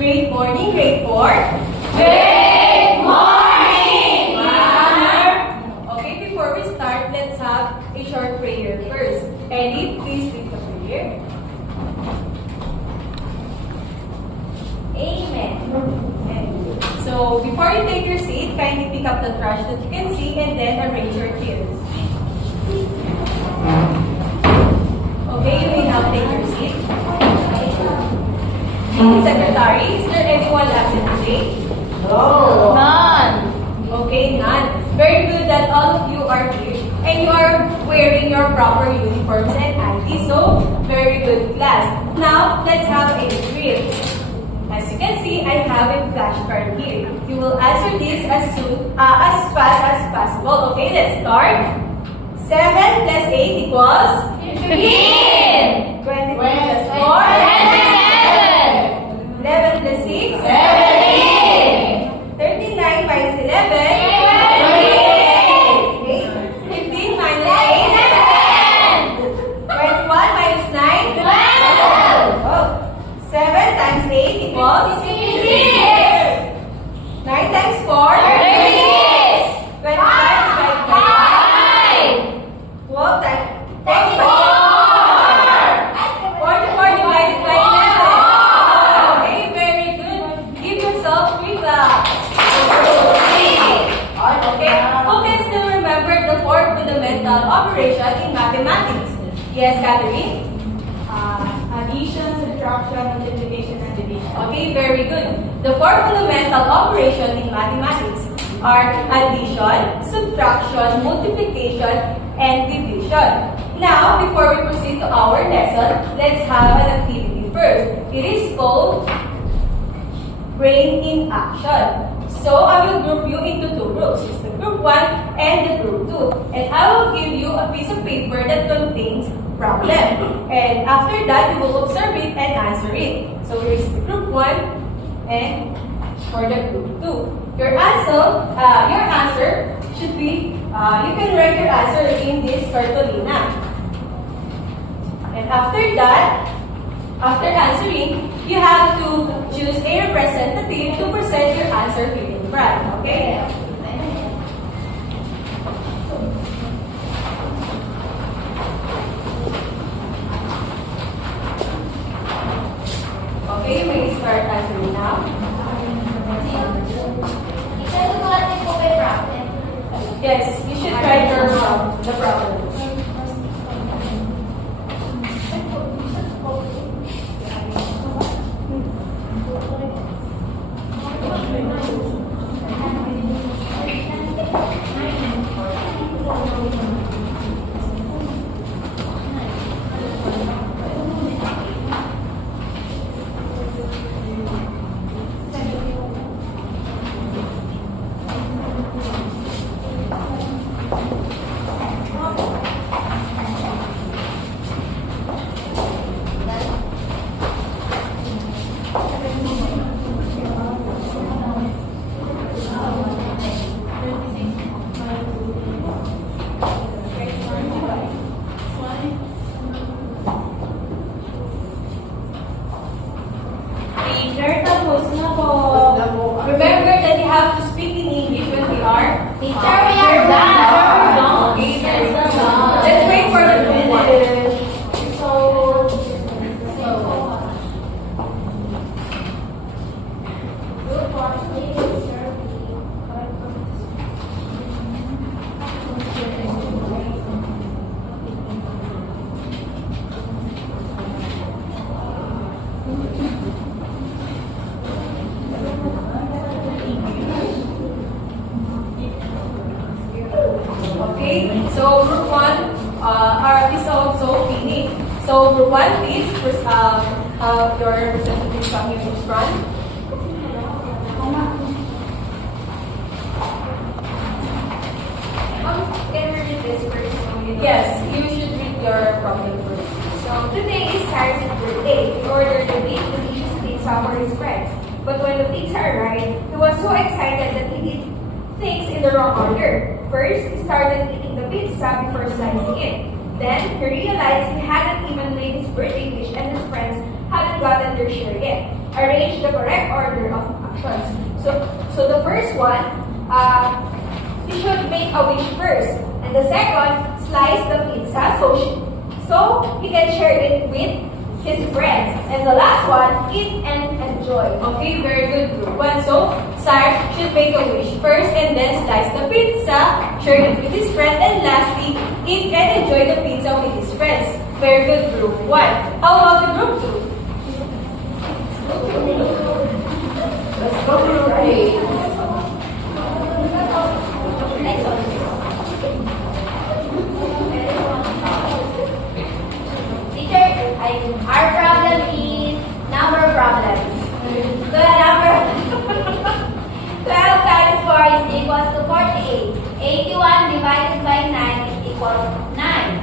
Great morning, grade 4. Good morning! Okay, before we start, let's have a short prayer first. Ellie, please read the prayer. Amen. So, before you take your seat, kindly pick up the trash that you can see and then arrange your chairs. Okay, you may now take your seat. Secretary, is there anyone absent today? No. None. Okay, none. Very good that all of you are here and you are wearing your proper uniforms and ID. So, very good class. Now, let's have a drill. As you can see, I have a flashcard here. You will answer this as fast as possible. Okay, let's start. 7 plus 8 equals 15. 23 plus 4. 11 plus 6. 17. 39 minus 11. 15 minus 8. 21 minus 9. 7 times 8 equals 9 times 4. 25 divided by 12 times 44 divided by 11. Okay, very good. Give yourself 3 claps. Okay, who can still remember the fourth fundamental operation in mathematics? Yes, Catherine? Addition, subtraction, multiplication, and division. Okay, very good. The four fundamental operations in mathematics are addition, subtraction, multiplication, and division. Now, before we proceed to our lesson, let's have an activity first. It is called Brain in Action. So, I will group you into 2 groups. It's the group 1 and the group 2. And I will give you a piece of paper that contains problem. And after that, you will observe it and answer it. So, here's the group 1 and for the group 2. Your answer should be, you can write your answer in this cartolina. And after that, after answering, you have to choose a representative to present your answer here in front. Okay? Okay, you may start answering now. Yes, you should write the problem. Remember that you have to speak in English when we are Teacher, we are done. Okay, let's wait for the group 1. Okay, so group 1 is also finished. So group 1, please have your representative come here in front. Can we read this first? Yes, you should read your problem first. So, today is Cyrus' birthday. He ordered a big delicious pizza for his friends. But when the pizza arrived, he was so excited that he did things in the wrong order. First, he started eating the pizza before slicing it. Then, he realized he hadn't even made his birthday wish and his friends hadn't gotten their share yet. arrange the correct order of actions. So the first one, he should make a wish first. And the second, slice the pizza so he can share it with his friends. And the last one, eat and enjoy. Okay, very good, group 1. So, Sar should make a wish first and then slice the pizza, share it with his friend, and lastly, eat and enjoy the pizza with his friends. Very good, group 1. How about the group 2? Let's go, group 3. Our problem is number problems. So the number 12 times 4 is equals to 48. 81 divided by 9 is equals to 9.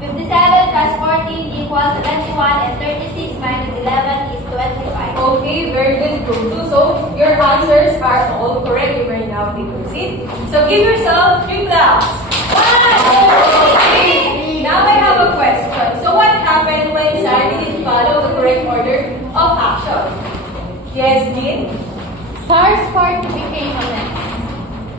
57 plus 14 equals 21 and 36 minus 11 is 25. Okay, very good, group 2. So, your answers are all correct. You may now take your seat. So, give yourself 3 claps. Okay. Now I have a question. So, what happened when Sar didn't follow the correct order of action? Yes, Dean? Sar's party became a mess.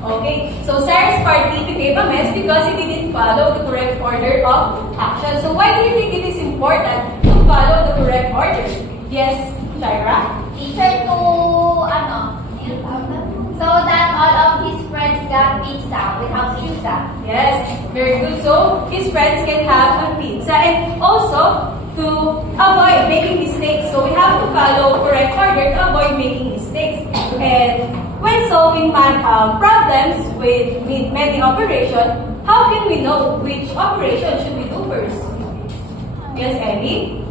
Okay, so Sar's party became a mess because he didn't follow the correct order of action. So why do you think it is important to follow the correct order? Yes, Shaira? Teacher to, so that all of his friends got pizza without pizza. Yes, very good. So his friends can have a pizza and also to avoid making mistakes. So we have to follow correct order to avoid making mistakes. And when solving math problems with many operation, how can we know which operation should we do first? Yes, Abby?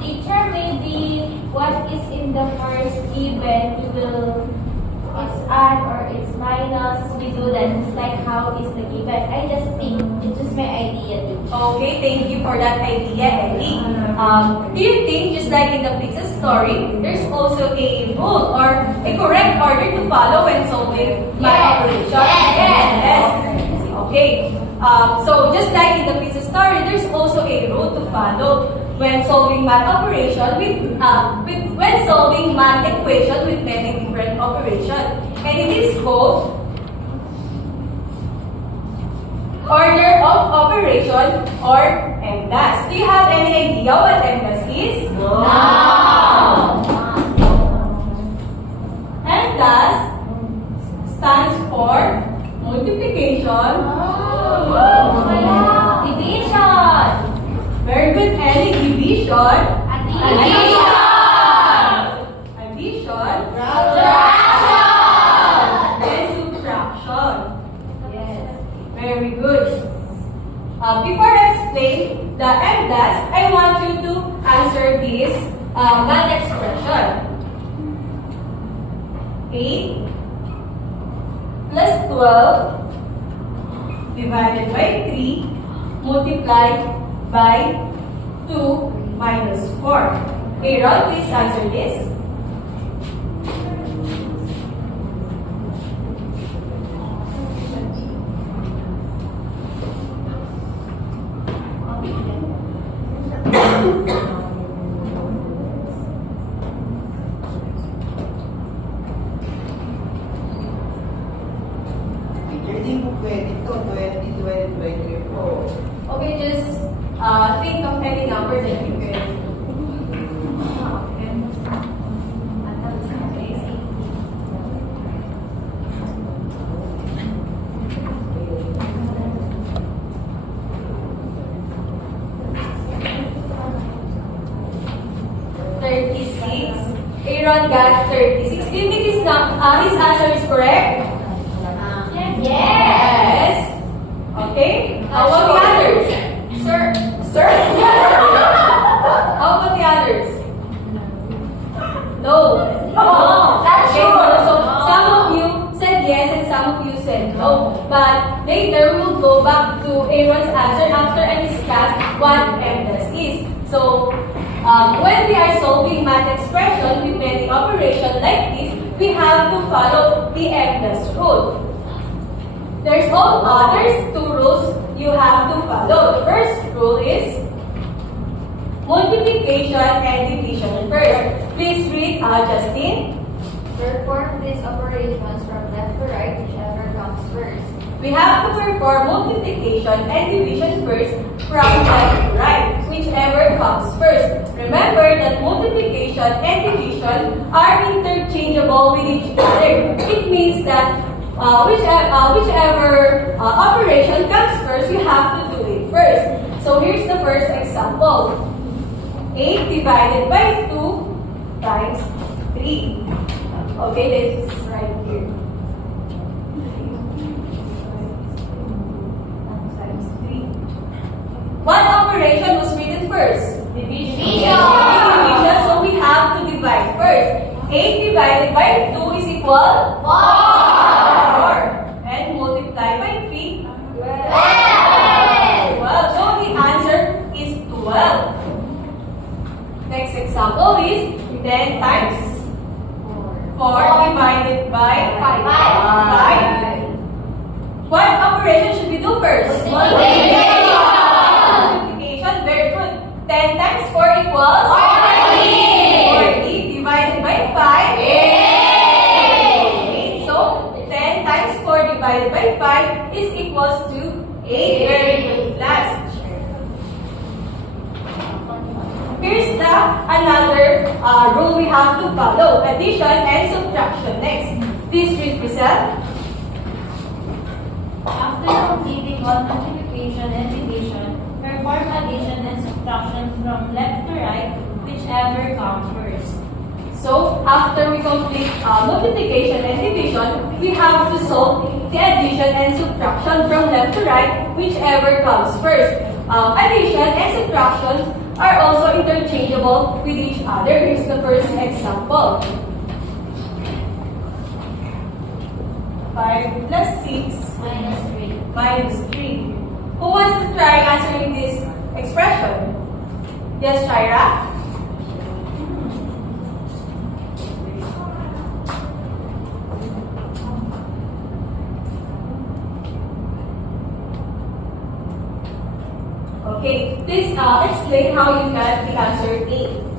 Teacher, maybe what is in the first given, we will, it's add or it's minus, we do that. It's like how is the given. I just think, it's just my idea too. Okay, thank you for that idea, Ellie. Do you think, just like in the pizza story, there's also a rule or a correct order to follow when solving math operation? Yes. Okay. So just like in the pizza story, there's also a rule to follow when solving math operation when solving math equation with many different operations. And it is called order of operation or MDAS. Do you have any idea what MDAS is? No. MDAS stands for multiplication. Division. Very good, Ellie. Division. Addition. Addition. And subtraction. Yes. Very good. Before I explain the MDAS, I want you to answer this math expression. 8 plus 12 divided by 3 multiplied by 2 minus 4. Aaron, please answer this. Hindi mo pwede ito, 20 divided by 3 po. Okay, just think of any number that you can. Aaron got 36. Do you think his answer is correct? Yes. Okay. How about the others? Sir? How about the others? No. That's Okay, sure. So some of you said yes and some of you said no. But later we will go back to Aaron's answer after I discuss what MDAS is. So when we are solving math expression with many operations like this, we have to follow the MDAS rule. There's all others 2 rules you have to follow. The first rule is multiplication, and division first. Please read, Justin. Perform these operations from left to right, whichever comes first. We have to perform multiplication and division first from left to right, whichever comes first. Remember that multiplication and division are interchangeable with each other. It means that whichever operation comes first, you have to do it first. So here's the first example. 8 divided by 2 times 3. Okay, this is right here. Times 3. What operation was written first? Division. Division, so we have to divide first. 8 divided by 2 is equal? 4. And multiply by 3? 12. So the answer is 12. Next example is 10 times 4 divided by 5. What operation should we do first? Multiplication. Multiplication, very good. 10 times 4 equals? 40. Divided by 5? 8. So, 10 times 4 divided by 5 is equals to 8. Very good, class. Here's another rule we have to follow. Addition and subtraction next. Please read, Giselle. After completing all multiplication and division, perform addition and subtraction from left to right, whichever comes first. So, after we complete multiplication and division, we have to solve the addition and subtraction from left to right, whichever comes first. Addition and subtraction are also interchangeable with each other. Here's the first example. 5 plus 6 Minus 3. minus 3. Who wants to try answering this expression? Yes, Shaira? Okay, please explain how you got the answer 8.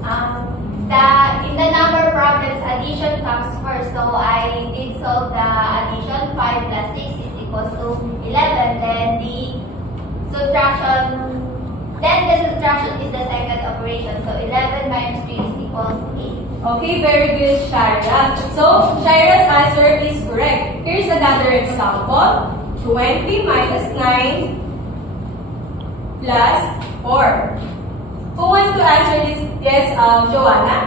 In the number problems, addition comes first. So I did solve the addition. 5 plus 6 is equals to 11. Then the subtraction is the second operation. So 11 minus 3 is equals to 8. Okay, very good, Shaira. So, Shaira's answer is correct. Here's another example. 20 minus 9 plus 4. Who wants to answer this? Yes, Joanna?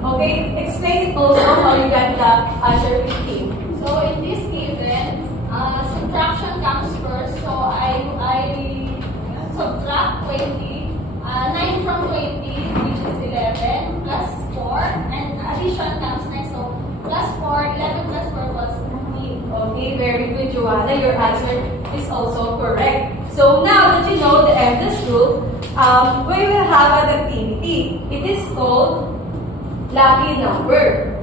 Okay, explain it also how you got the answer 15. So in this given, subtraction comes first. So I subtract 20, 9 from 20, which is 11, plus 4, and addition comes next. So plus 4, 11 plus 4 was 15. Okay, very good, Joanna. Your answer is also correct. So now that you know the endless rule, we will have an activity. It is called lucky number.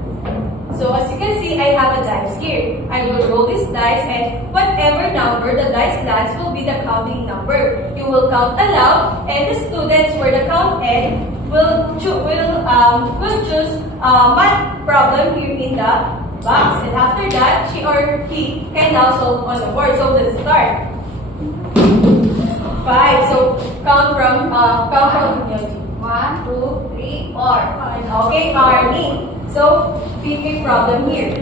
So as you can see, I have a dice here. I will roll this dice, and whatever number the dice lands will be the counting number. You will count aloud, and the students for the count end will choose math problem here in the box. And after that, she or he can now solve on the board. So let's start. 5. So count from 1, 2, 3, 4. Okay, Arnie. So, pick a problem here.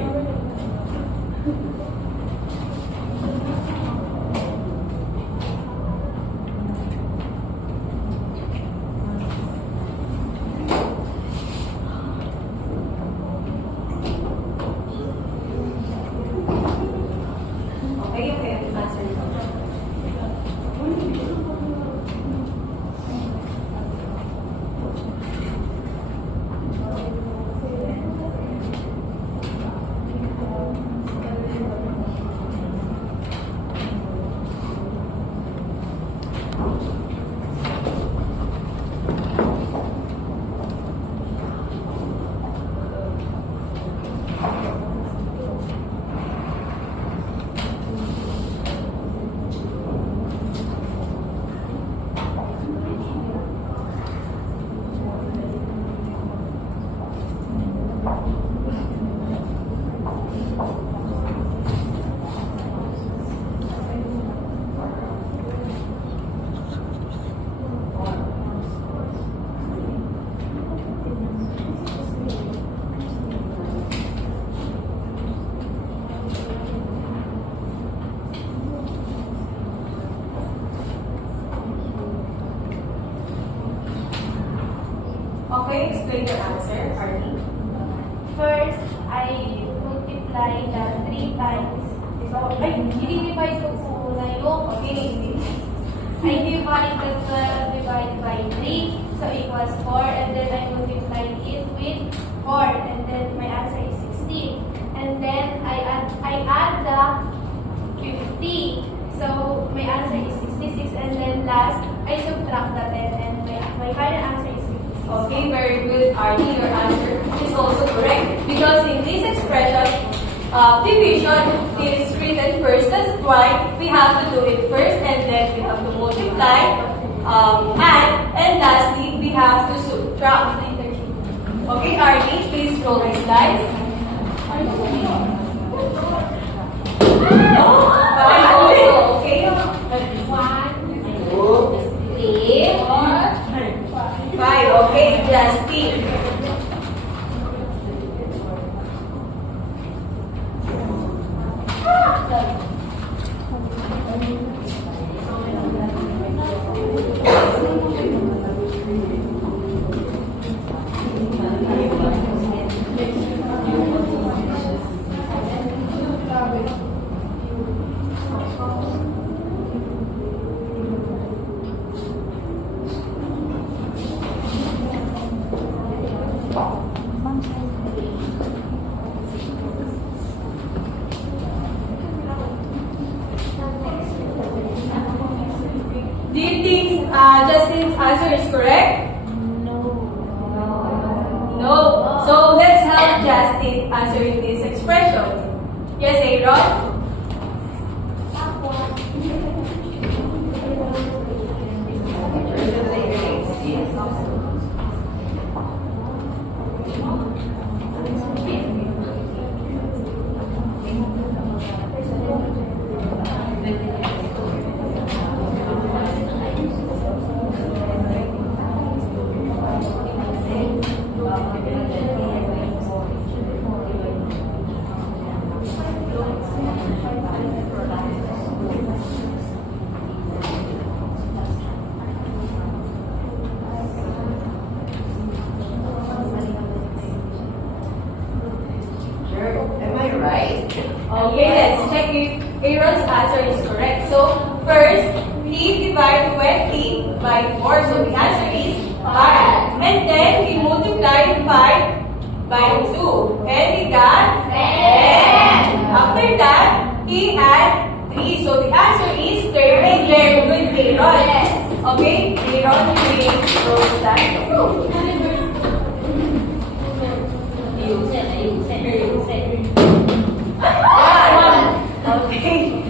Okay, you can answer it. multiply the 3 times. Ay, i-divide ko po na yung, okay. I divide the 12 divided by 3, so equals 4, and then I multiply it with 4, and then my answer is 16. And then I add the 50, so my answer is 66, and then last, I subtract the 10, and my final answer is 56. Okay, very good, Arnie. Your answer is also correct. Because in this expression, division is written first. That's why we have to do it first, and then we have to multiply, add, and lastly, we have to subtract. Okay, Arnie, please roll the slides. Oh, five also, okay? 3, 5, okay, Justin. Do you think Justin's answer is correct? No. So let's help Justin answering this expression. Yes, Aaron? Am I right? Okay, let's check if Aaron's answer is correct. So, first, he divided 20 by 4. So, the answer is 5. And then, he multiplied 5 by 2. And he got 10. After that, he added 3. So, the answer is 30. Very good, Aaron. Okay, Aaron, you may roll that. Okay.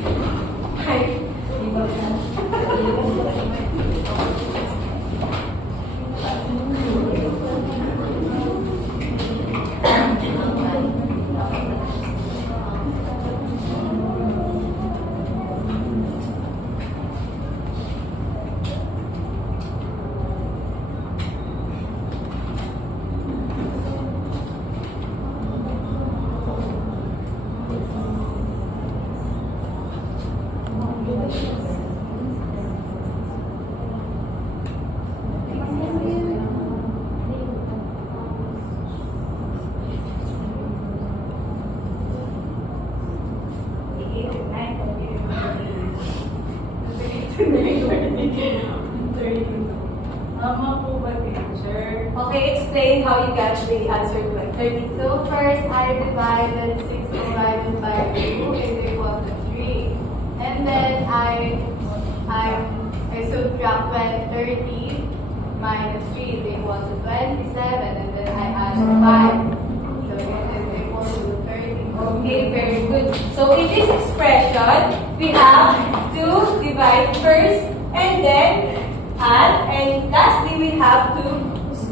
Okay, explain how you got the answer to like 30. So first, I divided 6 divided by 2 is equal to 3. And then I subtract 30 minus 3 is equal to 27. And then I add 5. So it is equal to 30. Okay, very good. So in this expression, we have to divide first and then add, and lastly we have to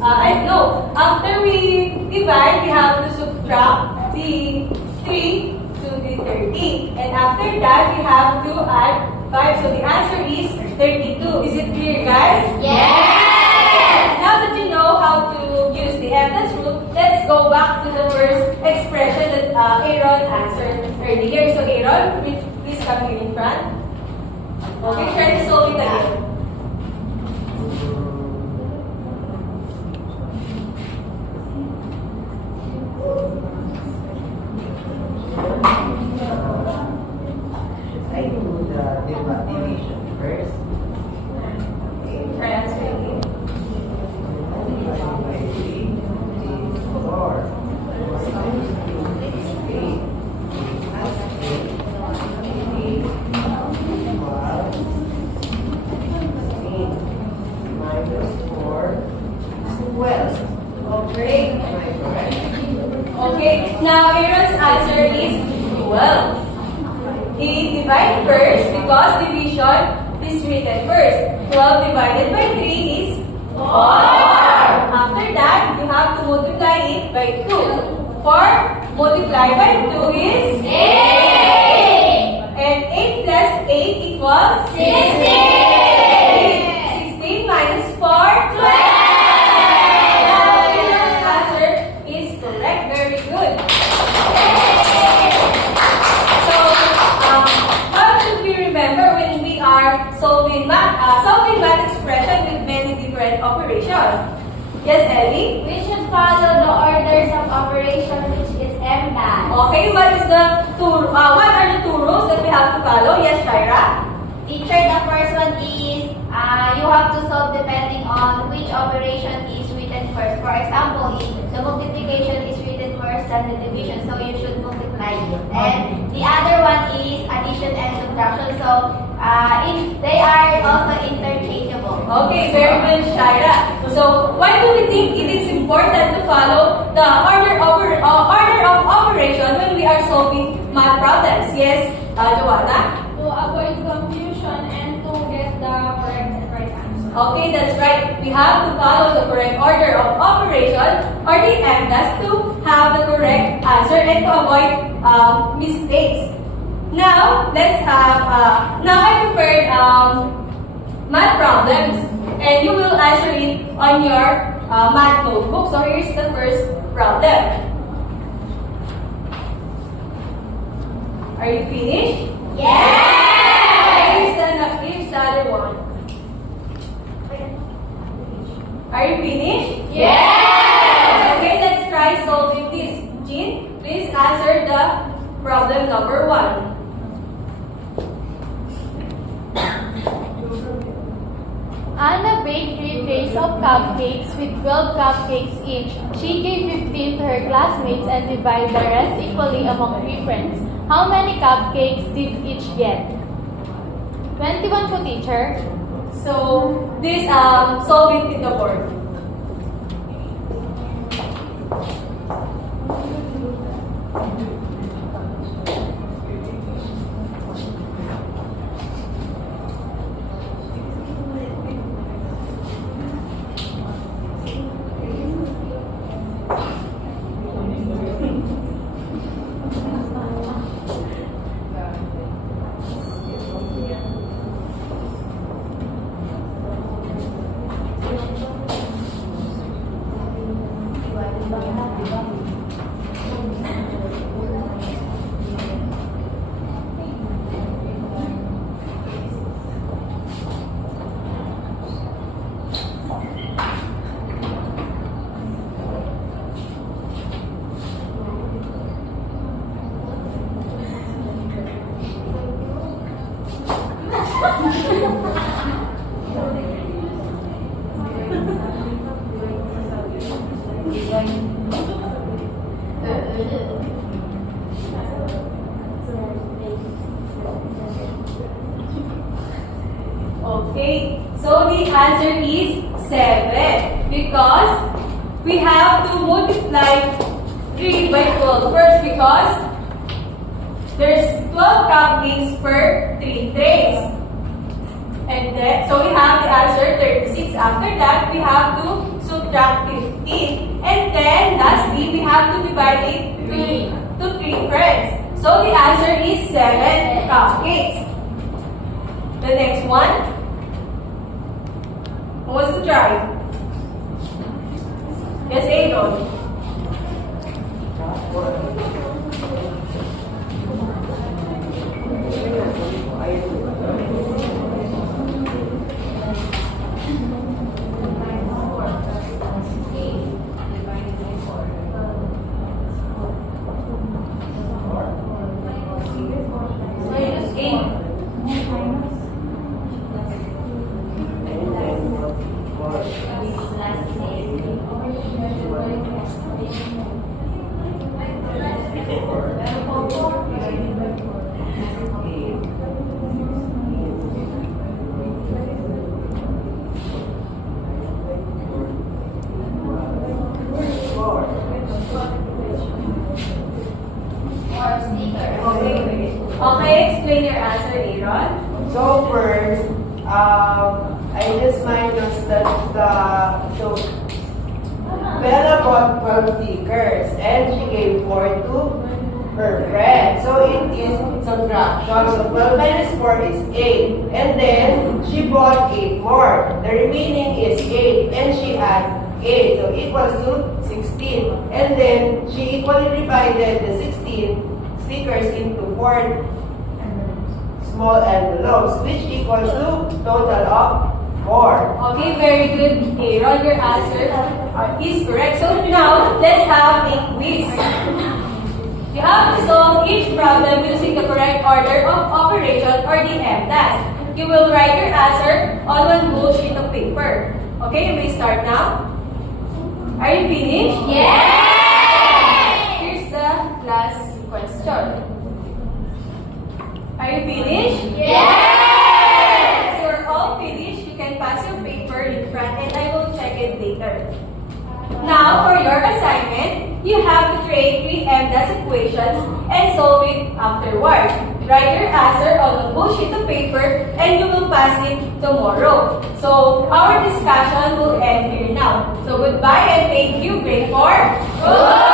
after we divide, we have to subtract the 3 to the 30. And after that, we have to add 5. So the answer is 32. Is it clear, guys? Yes! Now that you know how to use the Evans rule, let's go back to the first expression that Aaron answered earlier. So Aaron, please come here in front. Okay, try to solve it again. Now, Aaron's answer is 12. He divided first because division is written first. 12 divided by 3 is 4. After that, you have to multiply it by 2. 4 multiplied by 2 is 8. And 8 plus 8 equals 16. 16 minus 4, 12. Now, Aaron's answer is correct. Very good. So, how should we remember when we are solving math expression with many different operations? Yes, Ellie? We should follow the orders of operation, which is MDAS. Okay, what are the two rules that we have to follow? Yes, Shaira? Teacher, the first one is you have to solve depending on which operation is written first. For example, if the multiplication is written first than the division, so you should multiply it. And the other one is addition and subtraction. So if they are also interchangeable. Okay, very good, Shaira. So, why do we think it is important to follow the order of operation when we are solving math problems? Yes, Joanna? To avoid confusion and to get the correct and right answer. Okay, that's right. We have to follow the correct order of operation or the MDAS to have the correct answer and to avoid mistakes. Now, let's have, now I prepared math problems and you will answer it on your math notebook. So here's the first problem. Are you finished? Yes! Here's the other one. Are you finished? Yes! Okay, let's try solving this. Jean, please answer the problem number 1. Anna baked 3 trays of cupcakes with 12 cupcakes each. She gave 15 to her classmates and divided the rest equally among 3 friends. How many cupcakes did each get? 21 po, teacher. So, this solve it in the board. Okay, so the answer is 7 because we have to multiply 3 by 12 first because there's 12 cupcakes per 3 trays. And then, so we have the answer 36. After that, we have to subtract 15. And then, lastly, we have to divide it to 3 friends. So the answer is 7 cupcakes. The next one. Who wants to try? Yes, Aaron. Minus 8. Okay, explain your answer, Aaron. So first, I just minus that so Bella bought 12 stickers and she gave 4 to her friend. So it is subtraction. So 12 minus 4 is 8. And then she bought 8 more. The remaining is 8 and she adds 8. So equals to 16. And then she equally divided the 16 stickers into 4 small envelopes, which equals to total of 4. Okay, very good, Aaron. Your answer is correct. So now, let's have a quiz. You have to solve each problem using the correct order of operation or the M task. You will write your answer on one whole sheet of paper. Okay, you may start now. Are you finished? Yes! Here's the last question. Are you finished? Yes! If you're all finished, you can pass your paper in front and I will check it later. Now, for your assignment, you have to create 3 MDAS equations and solve it afterwards. Write your answer on a whole sheet of paper and you will pass it tomorrow. So, our discussion will end here now. So, goodbye and thank you, grade 4. Goodbye!